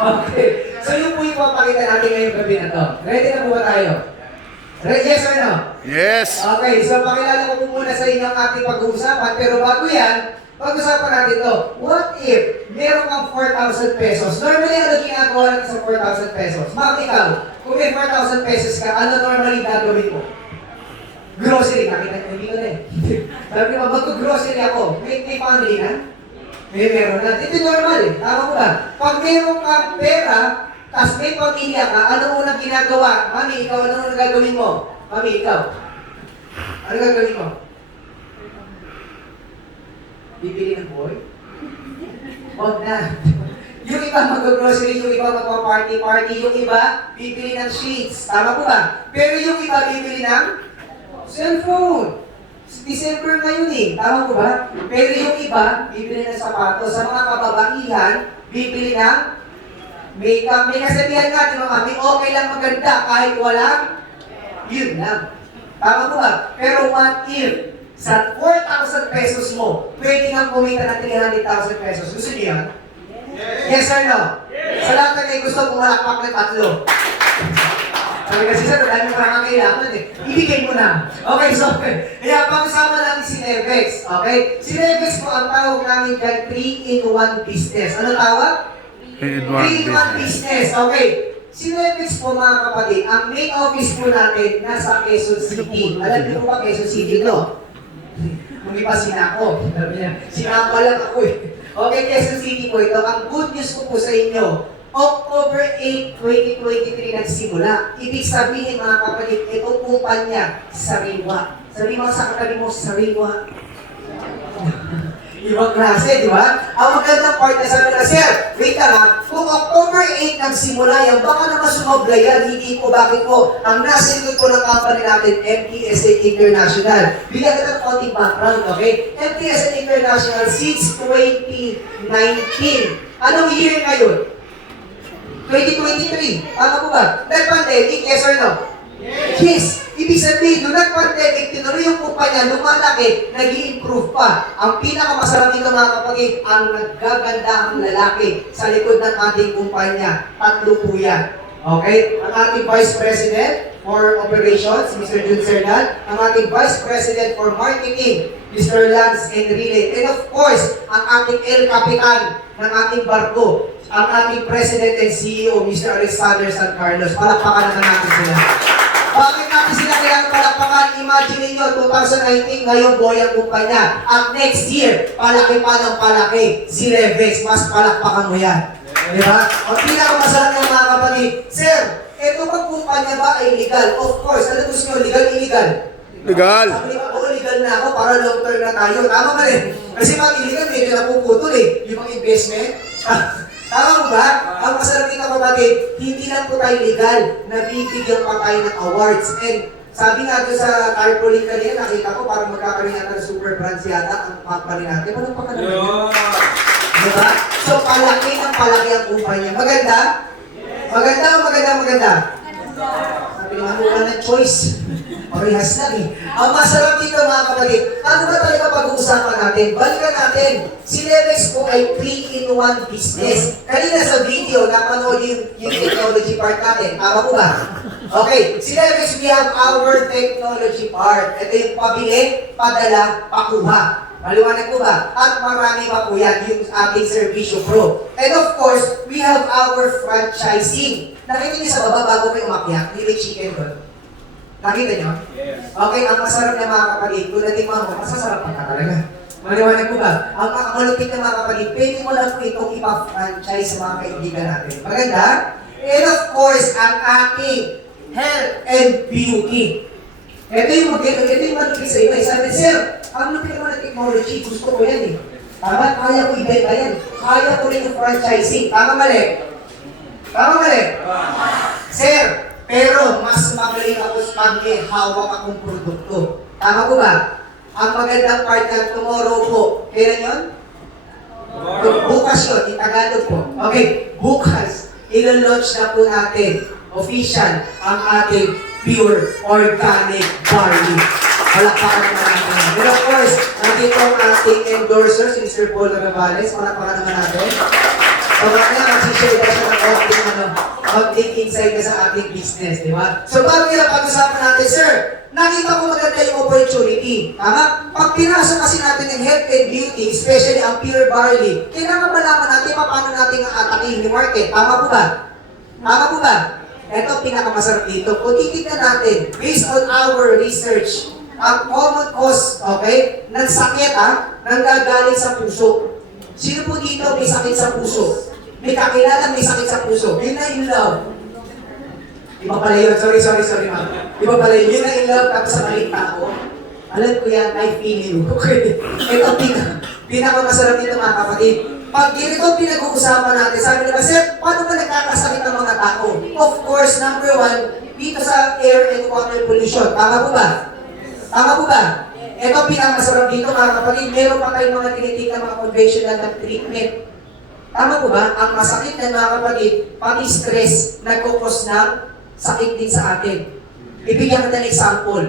Okay. So yung po yung papakita natin ngayong gabi na to. Ready na po ba tayo? Ready, yes or no? Yes. Okay, so pakilala ko po muna sa inyo ang ating pag-uusapan. Pero bago yan, pag-usapan natin to. What if meron kang 4,000 pesos? Normally, ano ginagawa natin sa 4,000 pesos? Ma'am, ikaw, kung may 4,000 pesos ka, ano normally gagawin mo? Grocery, nakita ko, hindi ko na eh. Sabi mo, mag-grocery ako. May family na? Meron na. Ito normal eh. Tama ko ba? Pag meron kang pera, tapos may pamilya ka, ano unang ginagawa? Mami, ikaw, ano unang gagawin mo? Mami, ikaw. Ano gagawin mo? Bibili ng boy? Huwag na. Yung iba mag-grocery, yung iba magpa-party-party, yung iba bibili ng sheets. Tama ko ba? Pero yung iba bibili ng cellphone. December ngayon eh. Tama ko ba? Pero yung iba bibili ng sapatos. Sa mga kababaihan, bibili ng makeup. May kasabihan nga, di ba mami? Okay lang maganda kahit walang yun lang. Tama ko ba? Pero what if sa 4,000 pesos mo, pwede kang kumita ng 300,000 pesos. Gusto niyo yan? Yes or no? Yes. Sa lahat na kayo gusto, pumalakpak ng tatlo. Sabi kasi sir, dahil mo parang kailangan eh. Ibigay mo na. Okay, so, kaya pag-usama natin si Nevex. Okay? Si Nevex po ang tawag namin dyan, 3-in-1 business. Ano tawag? 3-in-1 business. Okay. Si Nevex po mga kapatid, ang main office po natin nasa Quezon City. Alam niyo po ba Quezon City, no? Kung iba sinako. Sinako lang ako eh. Okay, Quezon City po ito. Ang good news ko po sa inyo, October 8, 2023 nagsimula. Ibig sabihin mga kapatid, itong kumpanya, Sariwa. Sabi mo sa katabi mo, Sariwa. Ibang klase, di ba? Ang magandang part na sabi na, Sir, wait lang ha, kung October 8 nagsimula yan, baka naman sumobra yan, hindi po, bakit po? Ang nasa likod po ng company natin, MTSA International. Bigyan kita ng konting background, okay? MTSA International since 2019. Anong year ngayon? 2023. Tama po ba? Nag-pandemic, yes or no? Yes. Ibig sabihin, nung nag-pandemic, tinuloy yung kumpanya, lumalaki, nag-i-improve pa. Ang pinakamasarap dito mga kapatid, ang naggagandahang lalaki sa likod ng ating kumpanya. Tatlo po yan. Okay? Ang ating Vice President for Operations, Mr. Jun Sernan. Ang ating Vice President for Marketing, Mr. Lance Enrile. And of course, ang ating El Capitan ng ating barko, ang ating President and CEO, Mr. Alexander San Carlos. Palakpakan naman natin sila. Bakit natin sila kailangan palakpakan? Imagine ninyo, 2019, ngayon boy ang kumpanya. At next year, palaki pa ng palaki. Si Nevex, mas palakpakan mo yan. Di ba? Ang pinakamasarap ng mga kapatid, Sir, ito bang kumpanya ba ay legal? Of course, ano gusto nyo, legal, illegal? Legal. Sabi ko, legal na ako para long term na tayo. Tama ka rin. Kasi pag illegal, medyo napuputol eh. Yung mga investment. Tama mo ba? Ang masarap dito kapatid, hindi lang po tayo legal, nabibigyan pa tayo ng awards. And sabi nga doon sa tarpaulin kanina, nakita ko parang magkakaroon yata ng super brands yata ang company natin. Anong pakalaman yun? Diba? So palaki ng palaki ang kumpanya. Maganda? Maganda o maganda? Sabi naman, wala na choice. Parehas lang eh. Ang masarap dito mga kapatid, ano ba talaga pag-uusapan natin? Balikan natin, si Nevex po ay 3-in-1 business. Kanina sa video, napanood yung technology part natin. Tama po ba? Okay, si Nevex, we have our technology part. Ito yung pabili, padala, pakuha. Maliwanag po ba? At marami pa po yan, yung ating Servisyo Pro. And of course, we have our franchising. Nakita niyo sa baba bago kayo umakyat, may chicken doon. Nakita niyo? Yes. Okay, ang masarap na mga kapatid, kung natingnan mo, masasarap ka talaga. Maliwanag po ba? Ang malupit na mga kapatid, pwede mo lang po itong ipa-franchise sa mga kaibigan natin. Maganda? And of course, ang ating health and beauty. Ito yung malupit sa iba. Sabi, Sir, ang lupit naman ng technology, gusto ko yan eh. Tama, kaya ko ibenta yan. Kaya ko rin yung franchising. Tama mali? Tama mali? Sir, pero mas magaling ako pag may hawak akong produkto. Tama ko ba? Ang magandang part ng tomorrow po. Kailan yun? Bukas yun, in Tagalog po. Okay, bukas, ilo-launch na po natin, official, ang ating pure organic barley. Palakpakan naman natin. And of course, nandito ang ating endorser, si Mr. Paul Navales. Palakpakan naman natin. So, mamaya mag-share ka siya ng konting insight ka sa ating business, di ba? So, bago nila pag-usapan natin, sir, nakita ko maganda yung opportunity. Tama? Pag pinasok kasi natin yung health and beauty, especially ang pure barley, kailangan malaman natin paano natin ang atakihin yung market. Tama po ba? Tama po ba? Ito pinakamasarap dito. Kung titignan natin, based on our research, ang common cause, okay, ng sakit, nanggagaling sa puso. Sino po dito may sakit sa puso? May kakilala may sakit sa puso? Yun na in love. Iba pala yun. Sorry, ma'am. Iba pala yun. Yun na in love tapos sa maling tao. Alam ko yan, I feel you. Okay. Ito pinakamasarap dito mga kapatid. Pag ganito pinag-uusapan natin, sabi nila, sir, paano ba nagkakasakit ng mga tao? Of course, number one, dito sa air and water pollution. Tama po ba? Tama po ba? Ito pinakamasarap dito mga kapatid, meron pa tayong mga tinitikang mga conventional na treatment. Tama po ba? Ang masakit na mga kapatid, pati stress, nagkukos ng sakit din sa atin. Bibigyan kita ng example.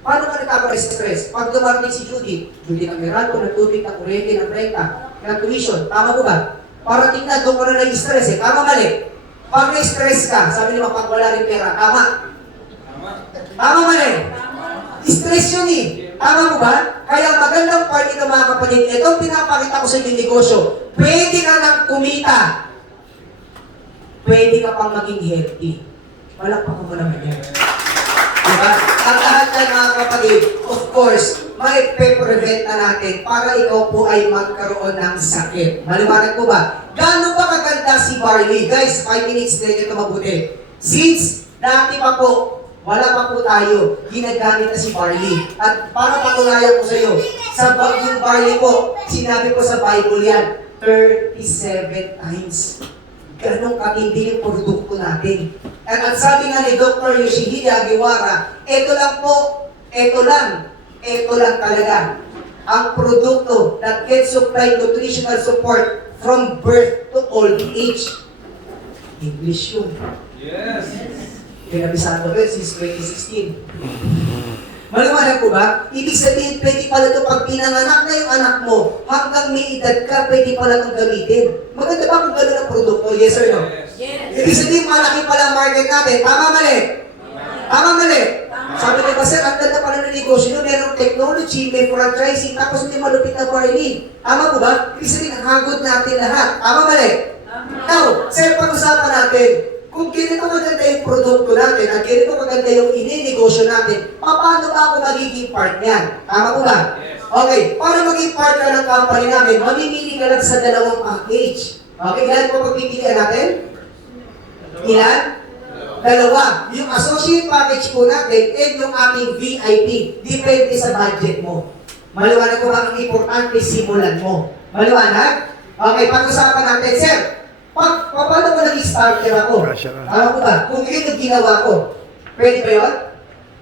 Paano ka nagkakaroon ng stress? Pag dumarating si Judy ng Meralco, ng tubig, ng kurente, ng renta, ng tuition, tama po ba? Para tingnan, doon ko na stress eh. Tama mali? Pag may stress ka, sabi nila pag wala rin pera, tama? Tama mali? Stress yun eh. Tama mo ba? Kaya magandang part ito mga kapatid, itong pinapakita ko sa inyo negosyo, pwede ka nang kumita. Pwede ka pang maging healthy. Malakpakan mo naman yan. Diba? Ang lahat ng mga kapatid, of course, may pe-prevent na natin para ikaw po ay magkaroon ng sakit. Maliwanag po ba? Gaano ba kaganda si barley? Guys, 5 minutes din ito mabuti. Since dati pa po, wala pa po tayo, ginagamit na si barley. At para patunayan ko sa iyo, sa yung barley po, sinabi ko sa Bible yan, 37 times. Ganong katindi yung produkto natin. At sabi nga ni Dr. Yoshihide Agiwara, ito lang talaga ang produkto that can supply nutritional support from birth to old age. English yun. Yes. Pinabisado ko yun since 2016. Maliwanag ko ba? Ibig sabihin, pwede pala ito pag pinanganak na yung anak mo, hanggang may edad ka, pwede pala itong gamitin. Maganda ba kung gano'n ang produkto? Yes or no? Yes. Ibig sabihin, malaki pala ang market natin. Tama mali? Tama mali? Sabi ko ba, sir, ang ganda pala ng negosyo nyo, merong technology, may franchising, tapos may malupit na barley. Tama po ba? Ibig sabihin, hagod natin lahat. Tama mali? Now, sir, pag-usapan natin, kung ganito maganda yung produkto natin at ganito maganda yung ininegosyo natin, paano ba ako magiging part niyan? Tama po ba? Yes. Okay, para maging part ka ng company namin, mamimili ka lang sa dalawang package. Okay, ilan po pagpipilian natin? Ilan? Dalawa. Yung associate package po natin and yung ating VIP. Depende sa budget mo. Maliwanag ko ba ang importante simulan mo? Maliwanag? Okay, pag-usapan natin, sir. Paano ko naging starter ako? Alam ko ba? Kung yun yung ginawa ko, pwede ba yun?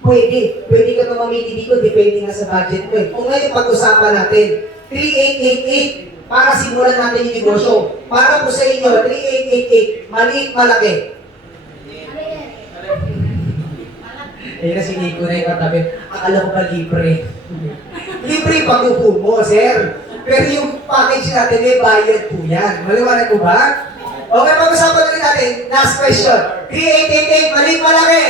Pwede. Pwede ka pa mamili dito, depende nga sa budget mo. Kung ngayon pag-usapan natin, 3888 para simulan natin yung negosyo. Para po sa inyo, 3888, maliit, malaki. Eh kasi hindi ko na yung katabi. Akala ko pa libre. Libre yung pag-upo mo, sir. Pero yung package natin, may bayad po yan. Maliwanag ko ba? Okay, pag-usapan ulit natin. Last question. 3888, maliit, malaki.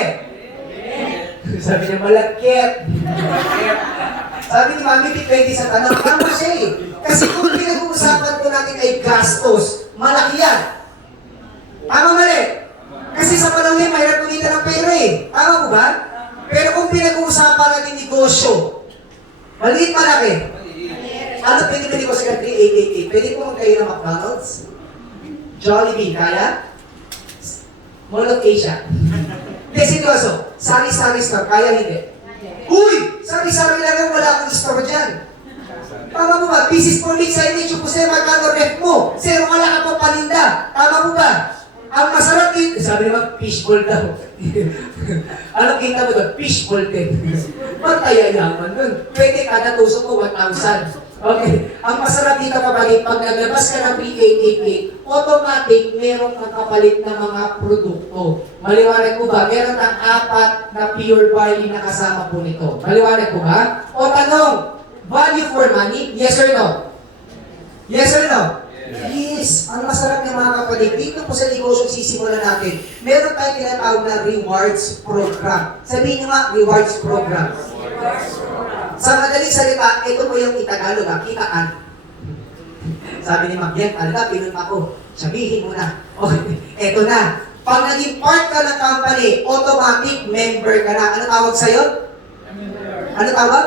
Sabi niya, malakit. Sabi ni Mami, depende sa tanong. Tama siya eh. Kasi kung pinag-uusapan po natin ay gastos, malaki yan. Tama mali? Kasi sa panahon niya, mahirap kumita ng pera eh. Tama po ba? Pero kung pinag-uusapan natin negosyo, maliit, malaki. Ano pwede ba negosyo ka 3888? Pwede po kayo ng McDonald's? Jollibee, kaya? Mall of Asia. Hindi, seryoso. Sari-sari store, kaya hindi? Uy! Sari-sari lang yung wala akong store dyan. Tama mo ba? Pieces for me sa inyo, po sir, magkano ref mo? Sir, wala ka pa paninda. Tama mo ba? Ang masarap din, sabi naman, fishball daw. Anong kita mo doon? Fishball din. Ba't kaya yaman nun? Pwede kada tusok ko 1,000. Okay. Ang masarap dito kapatid, pag naglabas ka ng 3888, automatic, meron kang kapalit na mga produkto. Maliwanag ko ba? Meron kang 4 na pure barley na kasama po nito. Maliwanag ko ba? O tanong, value for money? Yes or no? Yes or no? Yes. is, ang masarap ng mga kapatid, dito po sa negosyo sisimulan natin, meron tayong tinatawag na rewards program. Sabihin nyo nga, rewards program. Sa madaling salita, ito po yung itagalog, kitaan. Sabi ni Ma'am, yan talaga, pinunta ko. Sabihin mo na. Okay, eto na. Pag naging part ka ng company, automatic member ka na. Ano tawag sa'yo? Ano tawag?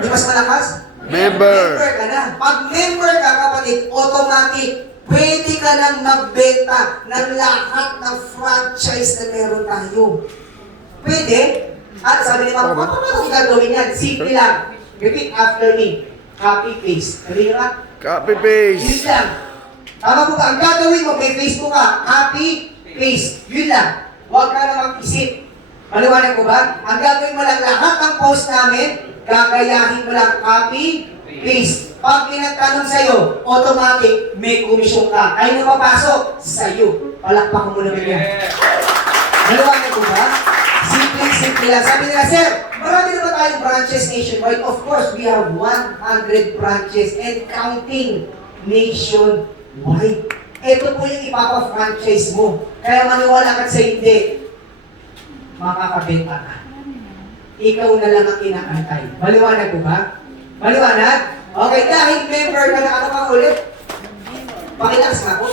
Di mas malakas? Member. Member ka na. Pag member ka, kapatid, automatic, pwede ka nang magbenta ng lahat ng franchise na meron tayo. Pwede? At sabi ni Ma'am, paano gagawin yan? Simple lang. Repeat after me. Copy, paste. Sabi nyo nga? Copy paste. Yun lang. Tama po ba? Ang gagawin mo, may Facebook ka. Copy, paste. Yun lang. Huwag ka na mag-isip. Maliwanag ko ba? Ang gagawin mo lang lahat ng post namin, gagayahin mo lang copy, paste. Pag pinagtanong sa'yo, automatic, may komisyon ka. Ay napapasok sa'yo. Palakpakan mo naman yan. Maliwanag ko ba? Simple lang. Sabi nila, sir, marami na ba tayong branches nationwide? Of course, we have 100 branches and counting nationwide. Ito po yung ipapa-franchise mo. Kaya maniwala ka sa hindi, makakabenta ka. Ikaw na lang ang inaantay. Maliwanag ko ba? Maliwanag? Okay, dahil member ka na, ano kang ulit? Pakilakas nga po.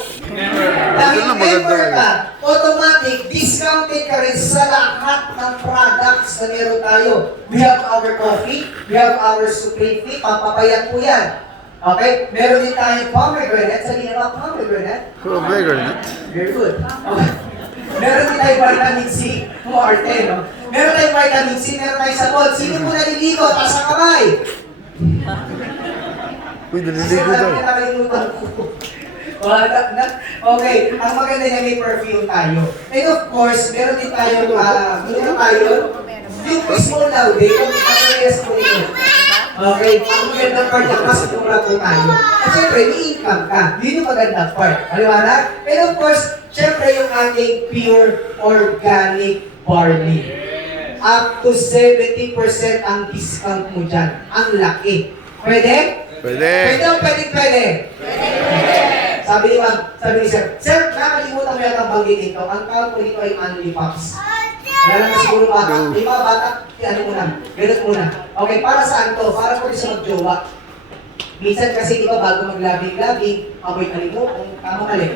Dahil member ka, automatic, discounted ka rin sa lahat ng products na meron tayo. We have our coffee, we have our supreme tea, papapayat po yan. Okay? Meron din tayong pomegranate. Sabihin na ba, pomegranate? Pomegranate. Very good. Okay. Meron din tayong vitamin C. Arte, no? Meron tayong vitamin C, meron tayong sabon. Sino po naliligo? Taas ang kamay. Uy, naliligo daw. Nakalimutan ko. Okay, ang maganda niya may perfume tayo. And of course, meron din tayo, yung small now, yung materials po ito. Okay, ang magandang part na mas mura po tayo. At syempre, may income ka. Yun yung magandang part. Maliwanag? And of course, syempre yung ating pure organic barley. Up to 70% ang discount mo dyan. Ang laki. Pwede? Pwede. Pwede. Sabi ni Ma'am, sabi ni Sir, Sir, nakalimutan mo yata banggitin to. Ang tawag ko dito ay Only Pops. Wala naman siguro bata. Di ba bata? Ano muna? Ganun muna. Okay, para saan to? Para po sa magjowa. Minsan kasi di ba bago maglabing-labing, amoy alimuong. Tama mali.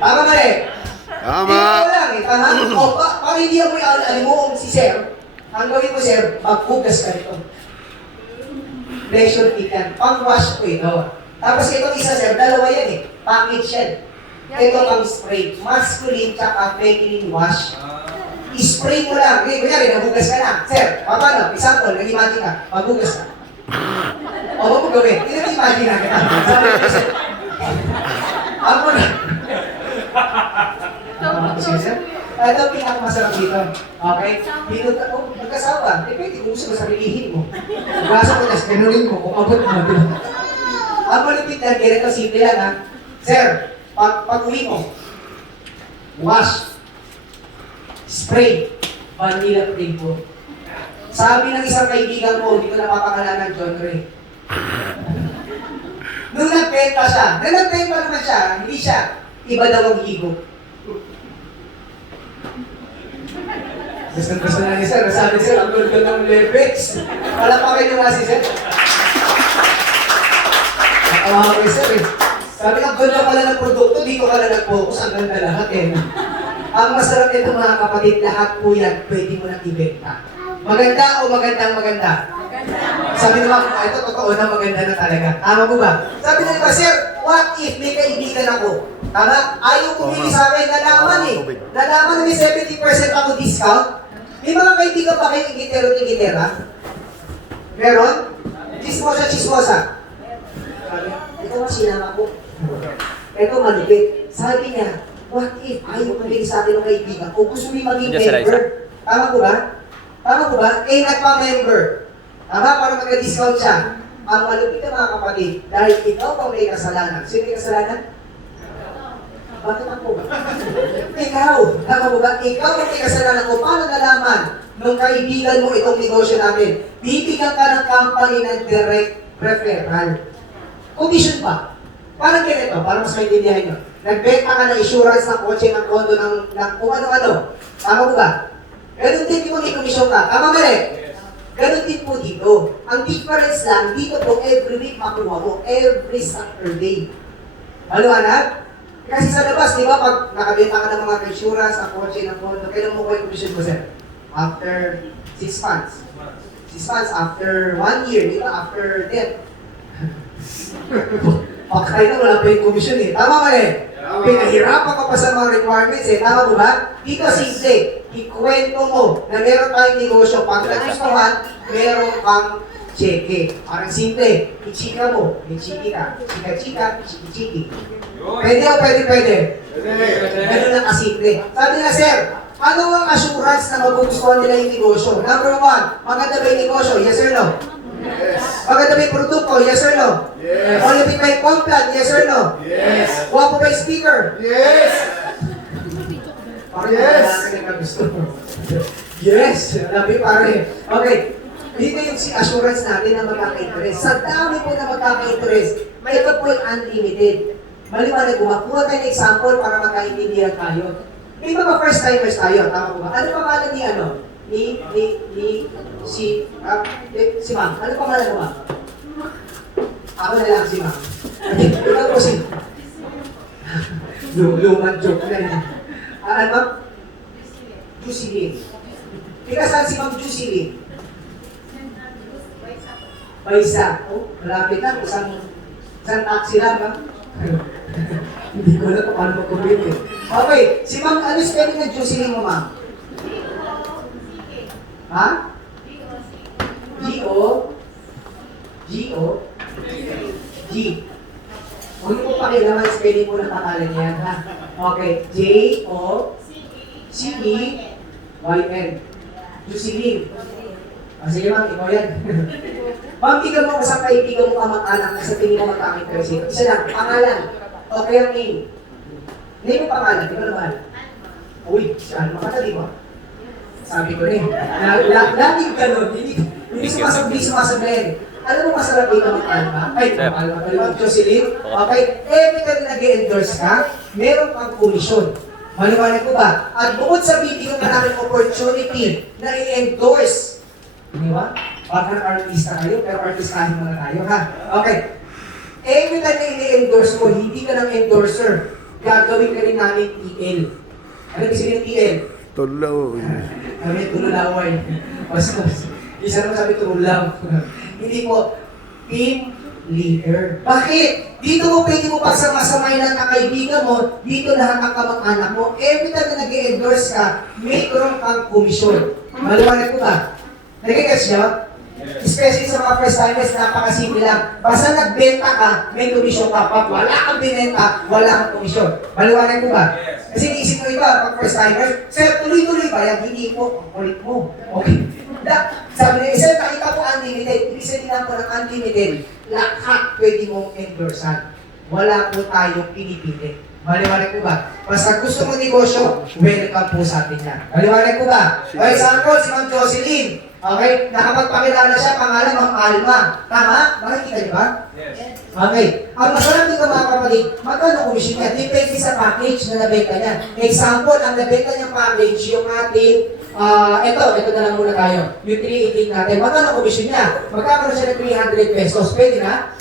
Tama mali. Tama. Ikaw lang eh. Tama? O, para hindi amoy alimuong si Sir, ang gawin mo Sir, maghugas ka nito. Pleasure kit yan. Pang-wash ko ito. Tapos itong isa Sir, dalawa yan eh. Package yan. Ito ang spray. Masculine tsaka feminine wash. I-spray mo lang. Kunyari, naghugas ka na. Sir, paano? Example, nag-imagine ka. Maghugas ka. O, huwag mo gawin. Hindi nag-imagine na kita. Sabi ko Sir. Ako na. Sige Sir. Ito ang pinakamasarap dito. Okay? Dito ka, magkasawa. Pwede kung gusto mo sarilihin mo. Gasa ko, tapos ganunin mo. Kung abot mo. Ang malupit na ganito, simple lang ha. Sir, pag-uwi mo, wash, spray, vanilla flavor. Sabi ng isang kaibigan ko, hindi ko napapakalanan John Ray. Nung nagbenta siya, naman siya, hindi siya, iba daw ang higo. Gusto na ni Sir, sabi Sir, ang gulgul ng levex. Wala pa kayo nga si Sir. Nakawahan ko Sir eh. Sabi ang ganda pala ng produkto, dito ka na nag-focus, ang ganda lahat eh. Ang masarap nito mga kapatid, lahat po yan, pwede mo nang ibenta. Maganda o magandang maganda? Sabi naman, ito totoo na maganda na talaga. Tama po ba? Sabi naman, Sir, what if may kaibigan ako? Tama? Ayaw kumili sa akin, nalaman eh. Nalaman na may 70% ako discount. May mga kaibigan pa kayo igitero-igitera? Meron? Chismosa. Sabi niya, ito ang sinama ko. Ito malupit. Sabi niya, what if ayaw kumili sa akin ng kaibigan ko? Gusto mo maging member? Tama ko ba? Eh, nagpa-member. Tama? Para magka-discount siya. Ang malupit na mga kapatid, dahil ikaw pang may kasalanan. Sino may kasalanan? Bakit ako ba? Ikaw! Tama mo ba? Ikaw ang may kasalanan ko. Paano nalaman nung kaibigan mo itong negosyo namin? Bibigyan ka ng company ng direct referral. Commission pa. Parang ganito, para mas maintindihan nyo. Nagbenta ka ng insurance ng kotse, ng kondo, ng kung ano-ano. Tama mo ba? Ganun din mo may komisyon ka. Tama mali? Ganun din po dito. Ang difference lang, dito po every week makuha mo. Every Saturday. Maliwanag? Kasi sa labas, di ba, pag nakabenta ka ng mga insurance, ng kotse, ng kondo, kailan mo ko yung komisyon mo, sir? After 6 months. 6 months, after 1 year, di ba? After death. Pagkain na, wala pa yung komisyon eh. Tama ba eh? Pinahirapan ka pa sa mga requirements eh. Tama mo ba? Dito simple, ikwento mo na meron tayong negosyo. Pag nagustuhan, meron kang cheque. Parang simple, ichika mo. May chiki ka. Chika-chika, chiki-chiki. Pwede o pwede? Ganun lang kasimple. Sabi nila, sir, ano ang assurance na magugustuhan nila yung negosyo? Number 1, maganda ba yung negosyo? Yes or no? Yes. Maganda ba yung produkto? Yes or no? Yes. Malapit ba yung complan? Yes or no? Yes. Wapo ba yung speaker? Yes! Parang Yes. gusto mo. Yes. Labi pare. Okay. Dito yung si assurance natin na magkaka-interest. Sa dami po na magkaka-interest, may ito po yung unlimited. Maliwanag po, makuha tayo ng example para magkaintindihan tayo. May mga first timers tayo, tama po ba? Ano pangalan ni ano? Si ma'am. Ano pangalan mo, ma'am? Ako na lang si ma'am. Ikaw po si... Lumang joke na yun. Ano, ma'am? Juicy Lynn. Ika saan si ma'am Juicy Lynn? Baysa. Oh, malapit na. Isang taxi lang, ma'am. Hindi ko alam kung paano mag-commute eh. Okay, si ma'am, ano spelling ng Juicy Lynn mo, ma'am? Ha? G-O? G. Huwag mo pakilaman spelling mo ng pangalan niyan, ha? Okay, J-O-C-E-Y-N. Jusilin. Sige ma'am, ikaw yan. Ma'am, tignan mo sa kaibigan mo kamag-anak na sa tingin mo magkakit-interest. Isa lang, pangalan. Okay ang name. Name mo pangalan, di ba naman? Uy, saan makatali mo? Sabi ko rin, laging ganun, hindi sumasabihin. Alam mo masarap dito mag-alma? Ay, mag-alma, Jocelyn. Okay, every time na nag-endorse ka, meron kang komisyon. Maliwanag ko ba? At bukod sa bibigyan ka namin opportunity na i-endorse, di ba? Parang artista kayo, pero artistahin mo na tayo, ha? Okay. Every time na i-endorse mo, hindi ka ng endorser, gagawin ka rin namin TL. Ano ibig sabihin ng TL? Tulaw. Kami tululaway. Basta, isa naman sabi tululaw. Hindi po, team leader. Bakit? Dito mo pwede mo pagsama-samay ng kakaibigan mo, dito lahat ng kamag-anak mo. Every time na nag-endorse ka, may kurong kang komisyon. Maliwanag ko ba? Nag-gets nyo? Especially sa mga first timers, napakasimple lang. Basta nagbenta ka, may komisyon ka. Pag wala kang binenta, wala kang komisyon. Maliwanag ko ba? Kasi iisip mo iba, pag first timers, sir, tuloy-tuloy ba yan? Hindi po, ang kulit mo. Okay. Sabi niya, sir, nakita po unlimited. Ibig sabihin po ng unlimited, lahat pwede mong endorsan. Wala po tayong pinipili. Maliwanag ko ba? Basta gusto mong negosyo, welcome po sa atin yan. Maliwanag ko ba? For example, si Ma'am Jocelyn. Okay? Nakapagpakilala siya, pangalan Ma'am Alma. Tama? Nakikita niyo ba? Yes. Okay. Ang masarap dito mga kapatid, magkano komisyon niya? Depende sa package na nabenta niya. Example, ang nabenta niyang package, yung ating, ito na lang muna tayo. Yung 318 natin. Magkano komisyon niya? Magkakaroon siya ng 300 pesos. Pwede na?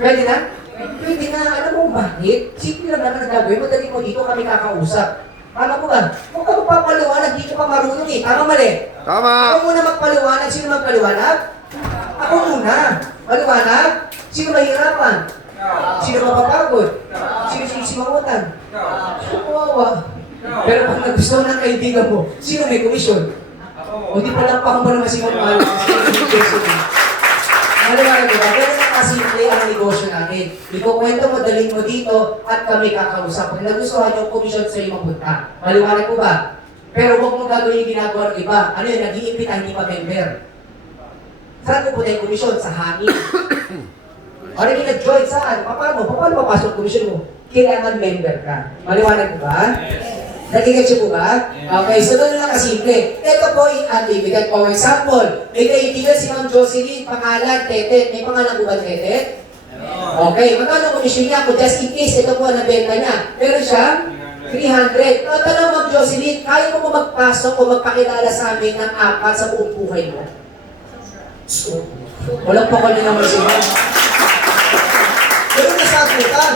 Pwede na? Pwede na. Alam mo bakit? Simple lang naman ang gagawin. Madali mo dito kami kakausap. Alam mo ba? Huwag ka magpapaliwanag, dito ka marunong eh. Tama mali? Tama. Ako muna magpaliwanag. Sino magpaliwanag? Ako muna. Maliwanag? Sino mahirapan? Sino mapapagod? Sino sisimangutan? Kawawa. Pero pag nagustuhan ng kaibigan mo, sino may komisyon? O di pa lang pa mo naman si Mamahal. Maliwanag diba? Ganun ang kasimple ang negosyo natin. Ikukwento mo, dalhin mo dito at kami kakausap. Pag nagustuhan yung komisyon sa iyo mapunta. Maliwanag ko ba? Pero huwag mo gagawin yung ginagawa ng iba. Ano yun? Nag-iimpita, hindi pa member. Saan ko punta yung komisyon? Sa hangin. O naging nag-join saan? Paano papasok komisyon mo? Kailangan member ka. Maliwanag ko ba? Nagigets po ba? Okay, so doon lang kasimple. Ito po yung unlimited. For example, may kaibigan si Ma'am Jocelyn, pangalan, Tetet. May pangalan ko ba, Tetet? Okay, magkano komisyon niya? Kung just in case, ito po ang nabenta niya. Meron siya 300. Tanong Ma'am Jocelyn, kaya mo magpasok o magpakilala sa amin ng 4 sa buong buhay mo? So, walang pakali naman si Ma'am. Pero nasagutan,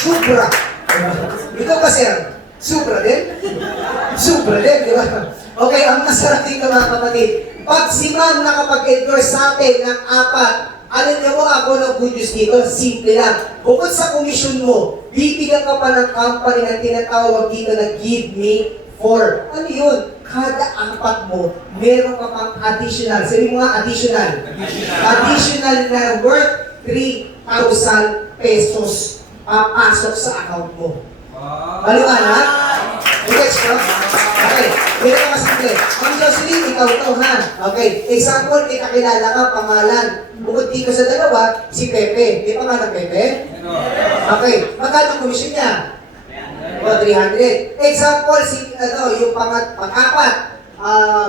sobra. Ikaw ba, sir? Sobra din? Sobra din, di ba? Okay, ang masarap dito mga kapatid, pag si Ma'am nakapag-endorse sa atin ng 4, alam niyo mo ako ng good news dito, simple lang. Bukod sa komisyon mo, bibigyan ka pa ng company na tinatawag dito na Give Me 4. Ano yun? Kada 4 mo, meron ka pang additional. Sabi mo nga, additional. Additional na worth 3,000 pesos papasok sa account mo. Maliwanag? Gets ko? Okay. Dito ka masimple. Ma'am Jocelyn, ikaw to ha. Okay. Example, may kakilala ka, pangalan. Bukod dito sa dalawa, si Pepe. Di pangalan Pepe? Okay. Magkano ang komisyon niya? O, 300. Example, si, yung pang-apat,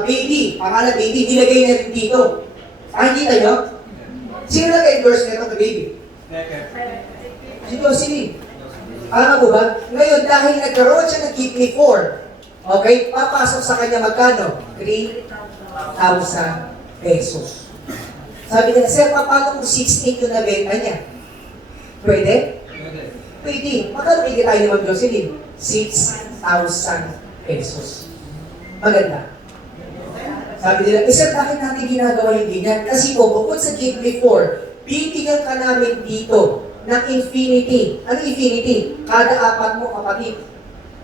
baby. Pangalan baby, nilagay na rin dito. Kita nyo? Sino nag-endorse nito kay baby? Si Jocelyn. Alam mo ba? Ngayon, dahil nagkaroon siya ng Give Me 4, okay, papasok sa kanya magkano? 3,000 pesos. Sabi nila, sir, paano kung 16 yung nabenta niya? Pwede? Pwede. Magkano bigay tayo ni Ma'am Jocelyn? 6,000 pesos. Maganda. Sabi nila, sir, bakit natin ginagawa yung ganyan? Kasi po, bukod sa Give Me 4, bibigyan ka namin dito ng infinity. Ano infinity? Kada 4 mo, kapatid.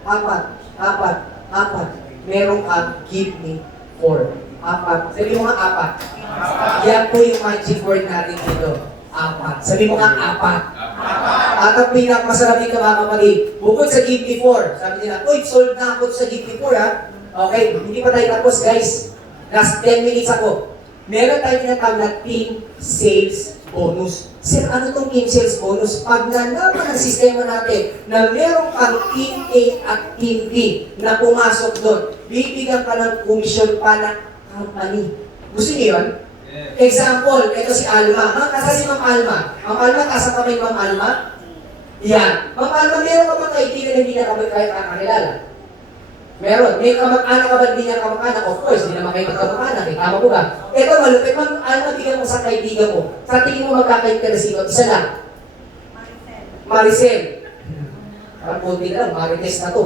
4. Meron ka, Give Me 4. 4. Sabi mo nga 4. Yan po yung magic word natin dito. 4. Sabi mo nga 4. At ang pinakamasarap din ka mga kapatid, bukod sa Give Me 4, sabi nila, uy, sold na ako sa Give Me 4 ha. Okay, hindi pa tayo tapos guys. Last 10 minutes ako. Meron tayo tinatawag na team sales bonus. Sir, ano itong team sales bonus? Pag nalaman ang sistema natin na meron kang team A at team B na pumasok doon, bibigyan ka ng komisyon pa ng company. Gusto niyo yun? Example, ito si Alma. Kasa si Ma'am Alma. Ma'am Alma, kasa kami Ma'am Alma? Yan. Ma'am Alma, meron ka bang kaibigan na hindi na kami kahit kakakilala? Meron. May kamag-anak ka ba hindi niya kamag-anak? Of course, hindi naman kayo magkamag-anak. Tama po ba? Ito, malupit. Ma'am Alma, bigyan mo sa kaibigan mo. Sa tingin mo magkakait ka na sino? Isa lang. Maricel. Parang punti na lang, Marites na to.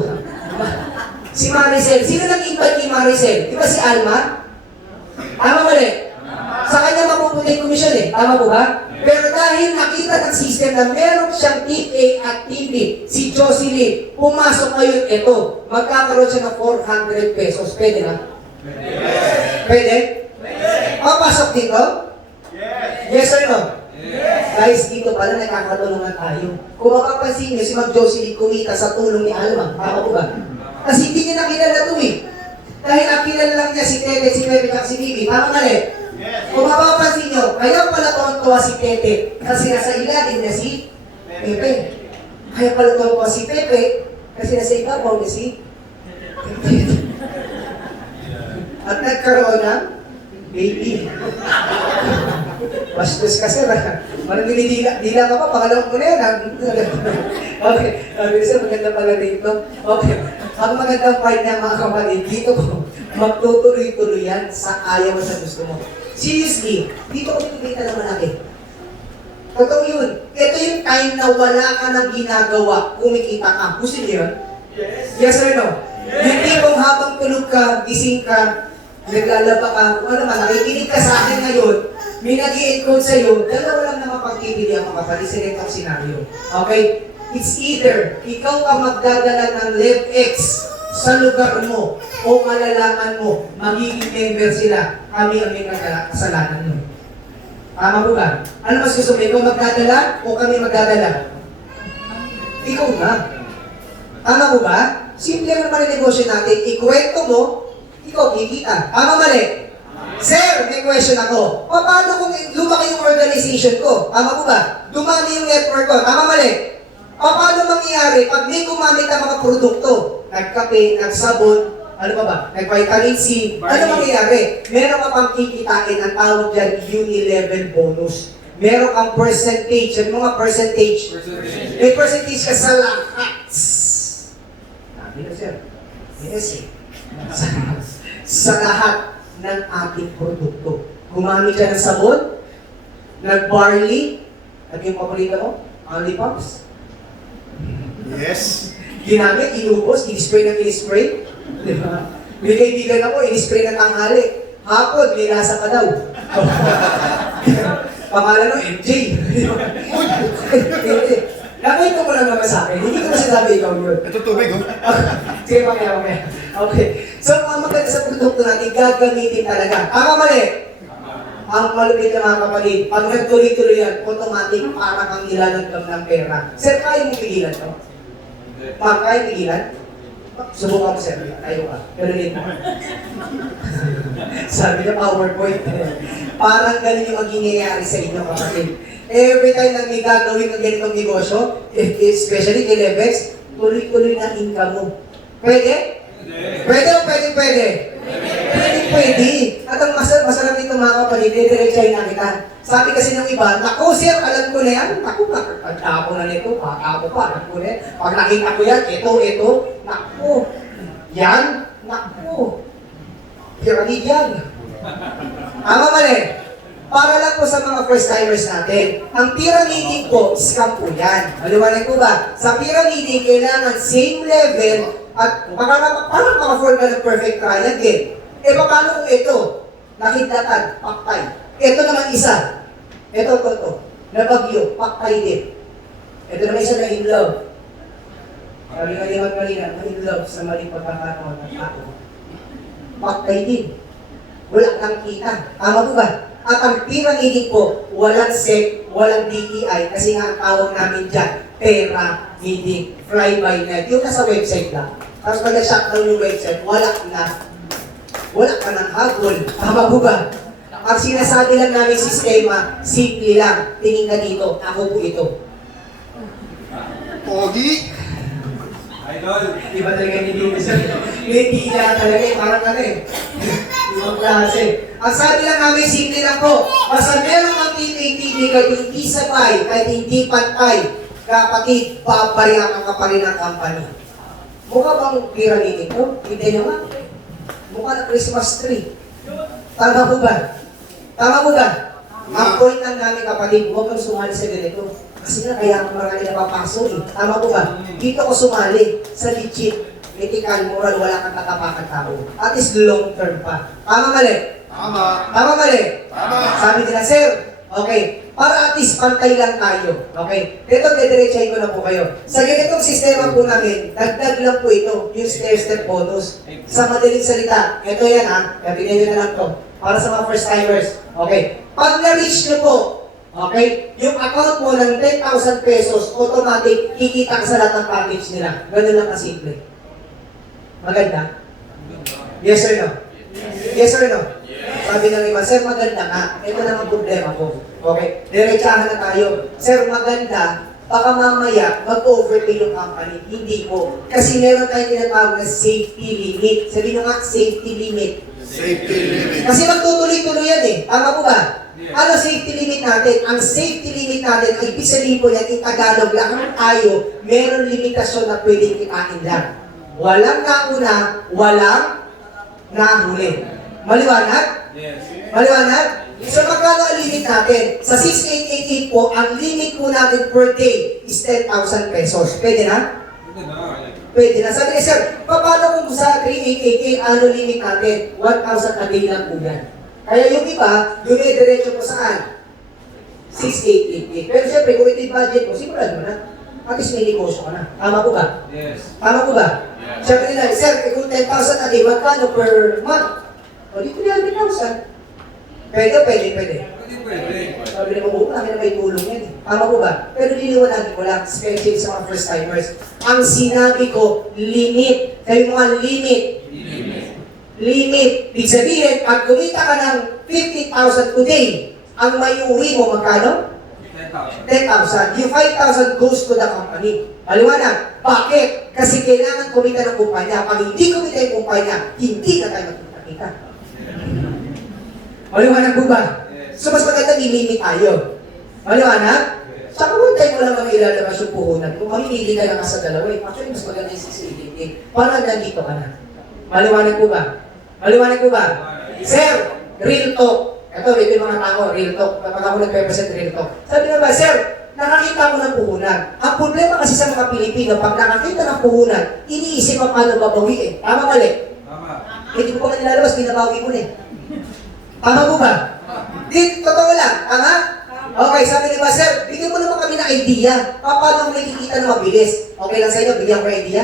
Si Maricel. Sino nag-invite ni Maricel? Di ba si Alma? Tama mali? Sa kanya mapupunta yung komisyon eh. Tama po ba? Pero dahil nakita ng system na meron siyang team A at team B, si Jocelyn, pumasok ngayon ito, magkakaroon siya ng 400 pesos. Pwede na? Pwede? Papasok dito? Yes or no? Guys, dito pala nakakatulungan tayo. Kung mapapansin niyo, si Ma'am Jocelyn kumita sa tulong ni Alma. Tama po ba? Kasi hindi niya nakilala ito eh. Dahil ang kilala lang niya si Tete, si Pepe, at si Bibi. Tama nga eh. Kung mapapansin nyo, kaya pala tuwan-tuwa si Pepe kasi nasa ilalim niya si Pepe. Kaya pala tuwan-tuwa si Pepe kasi nasa ibabaw niya si Pepe. At nagkaroon ng baby. Bastos ka sir. Parang dinidila ka pa, pangalawang mo na yan. Okay, sabi sir, maganda pala dito. Okay, ang magandang part niya mga kapatid, dito ko, magtutuloy-tuloy yan sa ayaw mo sa gusto mo. Seriously, dito ko pinigita ng malaki. Totoo yun. Ito yung time na wala ka nang ginagawa, kumikita ka. Gusto niyo yun? Yes or no? Yung tipong habang tulog ka, gising ka, naglalaba ka, kung ano man, nakikinig ka sa akin ngayon, may nag-i-encode sa'yo, dalawa lang na mapagpipili ang mga kapatid sa ganitong senaryo. Okay? It's either ikaw ang magdadala ng LevX sa lugar mo o malalaman mo, magiging member sila, kami ang may kasalanan mo. Tama po ba? Ano mas gusto mo? Ikaw magdadala o kami magdadala? Ikaw na. Tama po ba? Simple naman ang negosyo natin. Ikwento mo, ikaw kikita. Tama mali? Sir, may question ako. Paano kung lumaki yung organization ko? Tama po ba? Dumami yung network ko. Tama mali? Paano mangyayari pag may gumamit ang mga produkto? Nagkape, nagsabon, ano pa ba? Nag-vitamin C. Ano mangyayari? Meron ka pang kikitain ang tawag dyan, uni-level bonus. Meron kang percentage. Sabi mo nga percentage. May percentage ka sa lahat. Sabi na sir. Yes eh. Sa lahat ng ating produkto. Gumamit ka ng sabon, nag-barley, at yung paborito mo, Only Pops. Yes. Ginamit, inubos, in-spray ng in-spray. Diba? May kaibigan ako, in-spray ng tanghali. Hapon, may lasa ka daw. Pangalan mo, MJ. Nakwento mo lang naman sa akin. Hindi ko masasabi ikaw yun. Ito tubig, oh. Sige, mamaya. Okay. So, ang maganda sa produkto natin, gagamitin talaga. Tama mali? Ang malupit na mga kapatid, pag nagtuloy-tuloy yan, automatic para kang ilalagam ng pera. Sir, kaya mo pigilan to? Ma'am, kaya pigilan? Subukan mo, sir. Tayo ka. Ganunin mo. Sabi na PowerPoint. Parang ganun yung magiging sa inyo, kapatid. Every time na may gagawin ng ganitong negosyo, especially kay Levex, tuloy-tuloy na income mo. Pwede? Pwede o pwede? Pwede. At ang masarap dito mga kapatid, diretsahin na kita. Sabi kasi ng iba, naku sir, alam ko na yan. Naku, pagtako na nito, baka pa, alam ko na yan. Pag nakita ko yan, ito, naku, yan, naku. Pyramid yan. Tama mali. Para lang po sa mga first-timers natin, ang pyramiding po, scam po yan. Maliwanag po ba? Sa pyramiding, kailangan same level at parang maka-form ka ng perfect triangle. Eh, paano kung ito? Nakidlatan, paktay. Ito naman isa. Ito, nabagyo, paktay din. Ito naman isa na in love. Sabi nga naman kanina, in love sa maling pagkakataon ng tao. Paktay din. Wala kang kita. Tama po ba? At ang pyramiding po, walang SEC, walang DTI, kasi nga ang tawag namin dyan, pera, meaning, fly-by night. Yung nasa website lang. Tapos pag nag-shutdown yung website, wala ka ng hagol. Tama po ba? Ang sinasabi lang namin sistema, simple lang. Tingin ka dito, ako po ito. Pogi. Idol! Iba talaga hindi mo isa. Hindi na talaga eh, parang ano eh. Ibang klase. Ang sabi lang namin, simple lang po. Basta meron kang TV kahit hindi sabay, kahit hindi pantay, kapatid, babayaran ka pa rin ang company. Mukha bang pyramid ito? Hindi naman. Mukha na Christmas tree. Tama po ba? Tama po ba? Ang point lang namin kapatid, huwag kang sumali sa ganito. Kasi nga kaya ang marami napapasok eh. Tama po ba? Dito ko sumali sa legit, ethical, moral, wala kang tatapakan tao. At is long term pa. Tama mali? Tama. Tama mali? Tama. Sabi nila, sir, okay, para at least pantay lang tayo. Okay? Dito, dediretsahin ko na po kayo. Sa ganitong sistema po namin, dagdag lang po ito, yung stair-step bonus. Sa madaling salita, ito yan ha, gabigyan nyo na lang to. Para sa mga first-timers. Okay? Pag na-reach nyo po, okay, yung account mo ng 10,000 pesos, automatic, kikita ka sa lahat ng package nila. Ganun lang kasimple. Maganda? Yes or no? Yes or no? Sabi ng iba, sir, maganda nga. Ito naman problema ko. Okay? Diretsahan na tayo. Sir, maganda. Baka mamaya, mag-overpay yung company. Hindi po. Kasi meron tayong tinatawag na safety limit. Sabi nyo nga, safety limit. Safety limit. Kasi magtutuloy-tuloy yan eh. Tama po ba? Ano safety limit natin? Ang safety limit natin, ang ibig sabihin po yan, in Tagalog lang tayo, meron limitasyon na pwedeng kitain lang. Walang nauna, walang nahuli. Maliwanag? Yes. Maliwanag? So magkano ang limit natin? Sa 6888 po, ang limit po natin per day is 10,000 pesos. Pwede na? Ito na. Pwede na. Sabi ni sir, paano kung sa 3888, ano limit natin? 1,000 a day lang po yan. Kaya yung iba, dumidiretso po saan? 6888. Pero siyempre, kung ito yung budget mo, sigurado mo na. At least may negosyo ka na. Tama po ba? Yes. Tama po ba? Siyempre nila, sir, kung 10,000 a day, magkano per month? O, dito 300,000. Pwede. Pwede. Sabi naman po, namin na may tulong yan. Tama po ba? Pero liliwanagin ko lang, especially sa mga first-timers. Ang sinabi ko, limit. Sabi mo nga, limit. Limit. Ibig sabihin, pag kumita ka ng 50,000 today, ang may uwi mo, magkano? 10,000. Yung 5,000 goes to the company. Maliwanag. Bakit? Kasi kailangan kumita ng kumpanya. Pag hindi kumita yung kumpanya, hindi na tayo magkita. Maliwanag po ba? So mas maganda limit tayo. Maliwanag? Tsaka huwag tayo mo lang mga ilalabas yung puhunan. Kung mamimili ka lang ka sa dalawa, actually mas maganda yung sisilitin. Parang nandito ka na. Maliwanag po ba? Maliwanag po ba? Sir, real talk. Ito yung mga tao, real talk. Kapag ako nag-represent real talk. Sabi na ba, sir, nakakita ko ng puhunan. Ang problema kasi sa mga Pilipino, pag nakakita ng puhunan, iniisip ang paano babawiin. Tama mali? Tama. Hindi ko pa nilalabas, binabawi ko na eh. Tama po ba? Di, totoo lang. Tama? Okay, sabi ni ba, sir, bigyan mo naman kami ng idea. Paano may kikita na mabilis? Okay lang sa inyo, bigyan ko ng idea?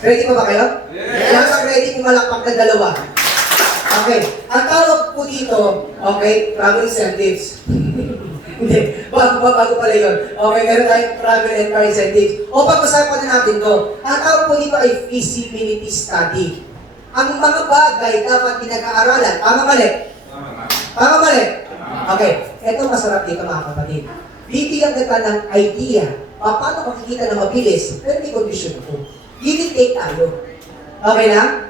Ready pa ba kayo? Yes. Lahat ang ready pumalakpak ng dalawa. Okay. Ang tawag po dito, okay, travel incentives. Hindi, bago pala yun. Okay, meron tayong travel and car incentives. O pag-usapan na natin to. Ang tawag po dito ay feasibility study. Ang mga bagay dapat pinag-aaralan. Tama mali? Tama. Tama mali? Okay, eto masarap dito mga kapatid. Bibigyan kita ng idea paano makikita na mabilis, pero may condition ko. Give and take tayo. Okay lang?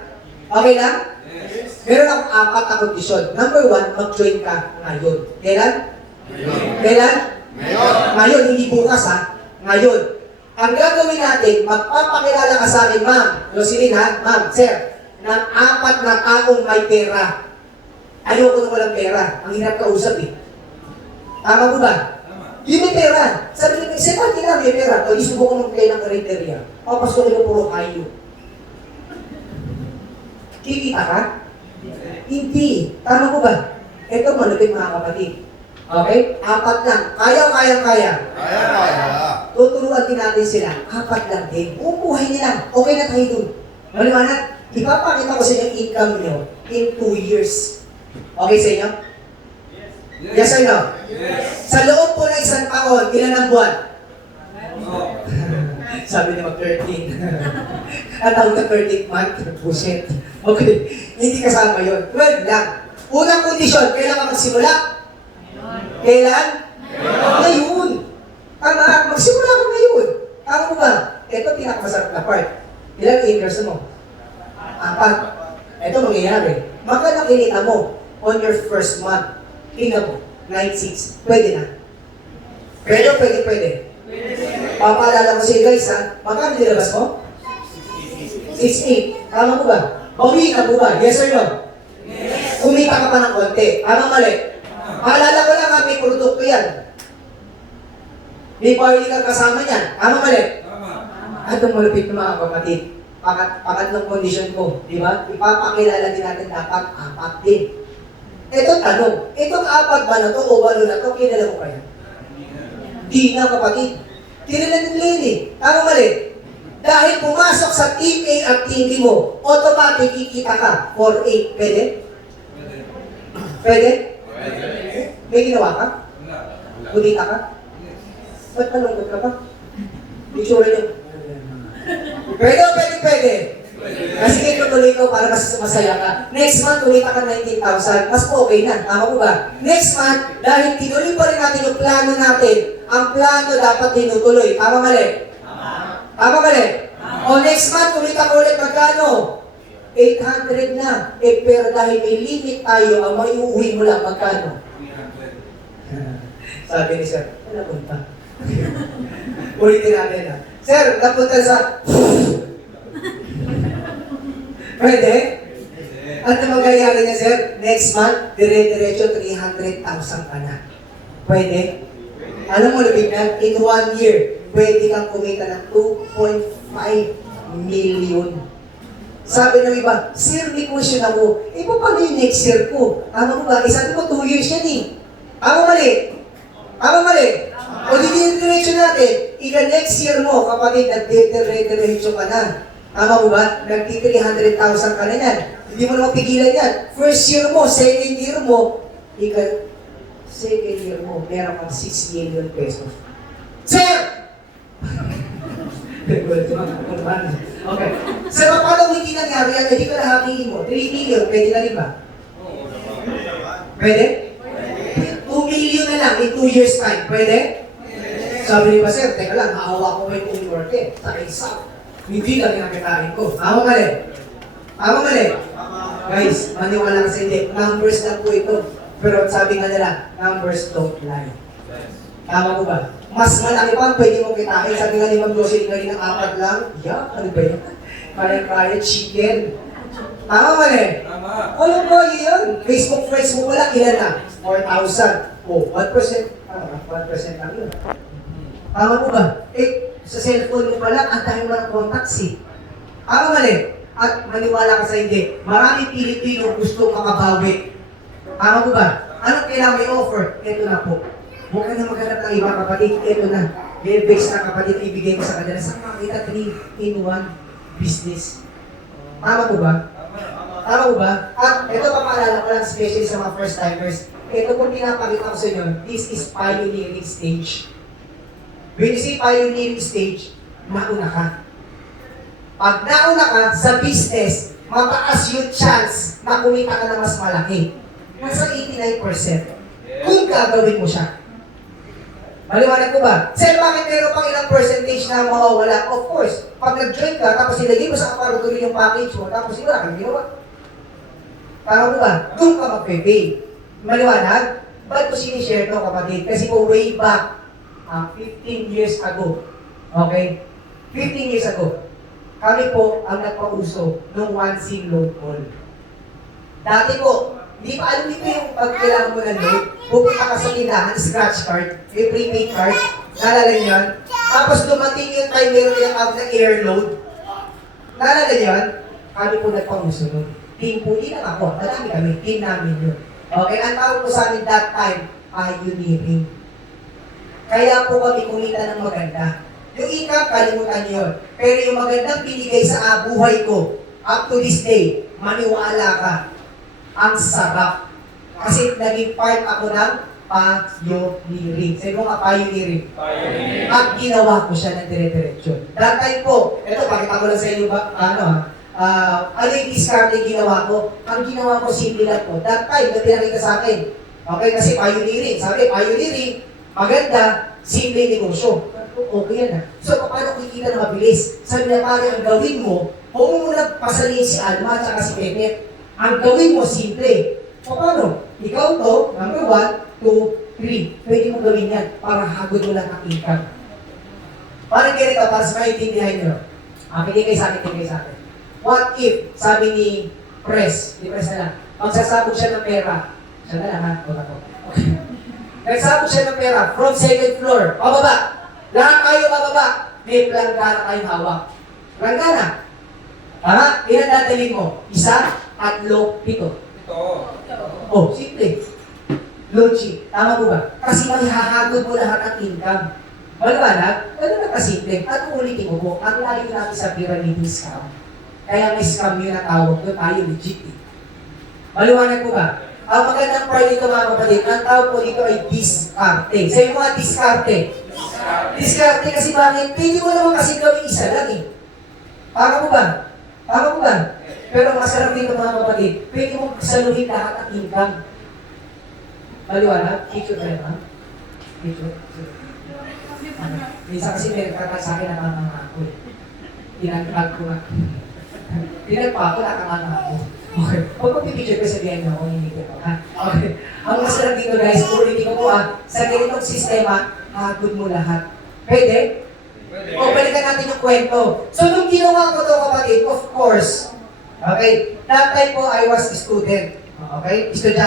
Okay lang? Yes. Meron akong 4 na kondisyon. Number 1, mag-join ka ngayon. Kailan? Kailan? Ngayon, hindi bukas ha. Ngayon. Ang gagawin natin, magpapakilala ka sa akin, ma'am. Jocelyn ha? Ma'am, sir, ng 4 na taong may pera. Ayoko na walang pera. Ang hirap kausap eh. Tama mo ba? Tama. Yun may pera. Sabi niyo, sir, pati na may pera. O, isubukan mo kayo ng karinderya. O, pastorin mo puro kayo. Kikita ka? Hindi. Tama mo ba? Ito malupit mga kapatid. Okay? 4 lang. Kaya. Tuturuan din natin sila. 4 lang din. Bubuhay nila. Okay na tayo dun. Maliwanag? Ipapakita ko sa inyo yung income nyo in 2 years. Okay sa inyo? Yes or no? Yes. Sa loob po ng 1 taon, ilan ang buwan? No. Sabi ni Mag-13. Ang tawag na 13th month, bullshit. Okay, hindi kasama yun. 12 lang. Unang kondisyon, kailan ka magsimula? Kailan? Ngayon. Tama, magsimula ka ngayon. Tama mo ba? Ito pinakamasarap na part. Ilang acres mo? 4. Ito mangyayari. Magkano kinita mo on your first month? Tingnan mo, 9.6. Pwede na. Pwede. Papaalala ko sa iyo guys ha, magkano nilabas mo? 6.8. Tama mo ba? Bawi ka mo ba? Yes or no? Yes. Kumita ka pa ng konti. Tama mali? Paalala ko lang ha, may produkto yan. May barley kang kasama niyan. Tama mali? Tama. At ang malupit ng mga kapatid, pangatlong condition ko, di ba? Ipapakilala din natin dapat 4 din. Ito tanong, itong 4 ba na to o 8 na to, kilala mo kaya? Di na kapatid. Kilala nila yun eh. Tama mali? Dahil pumasok sa team A at team B mo, automatic kikita ka. 4-8. Pwede? Pwede? May ginawa ka? Wala. Kumita ka? Ba't malungkot ka pa? Itsura nyo. Pwede. Kasi tuloy ko para mas masaya ka. Next month, kumita ka 19,000. Mas okay na. Tama mo ba? Next month, dahil tinuloy pa rin natin yung plano natin, ang plano dapat tinutuloy. Tama mali? Tama mali? O next month, kumita ka ulit magkano? 800 na. Pero dahil may limit tayo, ang maiuwi mo lang magkano? 300. Sabi ni Sir, wala punta. Ulitin natin ha. Sir, napunta sa... Pwede? At ang mangyayari niya, Sir, next month, dire-diretso 300,000 ka na. Pwede? Alam mo, labig na, in 1 year, pwede kang kumita ng 2.5 million. Sabi ng iba, Sir, may question ako. Paano yung next year ko? Tama mo ba? Sabi mo, 2 years yan eh. Tama mali? Tama mali? O di-diretso natin, next year mo, kapatid, nag-diretso ka na. Tama mo ba? Nagti-300,000 ka na yan. Hindi mo na mapigilan yan. First year mo, second year mo, second year mo, meron kang 6 million pesos. Sir! Okay. Sir, paano hindi nangyari yan? Hindi ka nahatiin mo. 3 million, pwede na rin ba? Pwede? 2 million na lang in 2 years time. Pwede? Sabi ni ba, Sir, teka lang, hahawa ko may teamwork eh. Sa isa. Hindi lang yung ko. Tama mali? Tama mali? Guys, maniwala kasi hindi. Numbers lang po ito. Pero sabi nga nila, numbers don't lie. Tama po ba? Mas malaki pa ang pwede mong kitain. Sabi nga ni Ma'am Jocelyn kanina, 4 lang. Yeah, ano ba yan? Kaya chicken. Tama ba eh? Tama. Ano ba yun? Facebook friends mo wala, ilan na? 4,000. Oh, 1%. Tama, 1% lang yun. Tama po ba? Eh, sa cellphone mo pala, ang dami mo ng contacts eh. Tama ba eh? At maniwala ka sa hindi, maraming Pilipino gusto makabawi. Tama po ba? Anong kailangan may offer? Ito na po. Huwag ka na maghanap ng iba kapatid. Ito na. May base na kapatid ibigay mo sa kanila. Saan makita 3-in-1 business? Tama po ba? Tama po ba? At ito papaalala ko lang especially sa mga first timers. Ito po pinapakita ko sa inyo, this is pioneering stage. When you say pioneering stage, nauna ka. Pag nauna ka sa business, mataas yung chance na kumita ka na mas malaki. Nasa 89%. Kung gagawin mo siya. Maliwanag ko ba? Sir, bakit meron pang ilang percentage na mawawala? Of course, pag nag-join ka, tapos ilagay mo sa aparatuloy yung package mo, tapos wala kang ginawa. Tama mo ba? Doon ka mag-pay. Maliwanag? Ba't ko sinishare to kapatid? Kasi po way back, 15 years ago, okay? 15 years ago, kami po ang nagpauso ng one SIM load call. Dati po, di pa alam nito yung pag kailangan mo ng load, pupunta ka sa tindahan, scratch card, yung prepaid card, naalala niyo yan? Tapos dumating yung time meron tinatawag na air load. Naalala niyo yan? Kami po nagpauso nun. Team po, di lang ako, marami kami, team namin yun. Okay, ang tawag po sa amin that time, pioneering. Kaya po kami kumita ng maganda. Yung income, kalimutan niyo yun. Pero yung magandang binigay sa buhay ko, up to this day, maniwala ka, ang sarap. Kasi naging part ako ng pioneering. Sabi mo nga, pioneering. At ginawa ko siya ng dire-diretso. That time po, ito, pakita ko lang sa inyo ba, ano yung discard yung ginawa ko? Ang ginawa ko, simple lang po. That time, na pinakita sa akin. Okay, kasi pioneering. Sabi, pioneering, maganda, simple negosyo. Okay yan. So, paano kikita na mabilis? Sabi na pare, ang gawin mo, huwag mo muna pasalin si Alma at si Pepe. Ang gawin mo, simple. O paano? Ikaw to, number 1, 2, 3. Pwede mo gawin yan para hagod mo lang ang income. Parang ganito, para sa maintindihan nyo. Pinigay sa akin. What if, sabi ni Press na lang, magsasabog siya ng pera. Siya na lang ha? Okay. Nagsabog siya ng pera from 2nd floor, pababa. Lahat kayo bababa. May planggana kayong hawak. Planggana. Tama? Ilan dadalhin mo? 1, 3, 7. Oh, simple. Logic. Tama po ba? Kasi mahihahagod mo lahat ng income. Maliwanag? Ganun na kasimple. At ulitin mo po, ang layo natin sa pyramid scam. Kaya may scam yun ang tawag doon, tayo legit eh. Maliwanag po ba? Ang magandang part dito mga kapatid, ang tawag po dito ay diskarte. Sabi mo nga, diskarte. Diskarte kasi bakit? Pwede mo naman kasi gawin isa lang eh. Tama po ba? Tama po ba? Pero ang masarap dito mga kapatid, pwede mo saluhin lahat ng income. Maliwanag? Picture tayo ha? Picture. Minsan kasi may nagkakal sa akin na mga ako eh. Tinagpag ko nga. Tinagpa ako, nakamana ako. Okay. Huwag mo pipicture ko sabihin niyo kung hindi ko ha? Okay. Ang masarap dito guys, ulitin ko po sa ganitong sistema, hagod mo lahat. Pwede? O balikan natin yung kwento. So nung ginawa ko ito kapatid, of course, okay, that time po I was a student. Okay? Estudyante.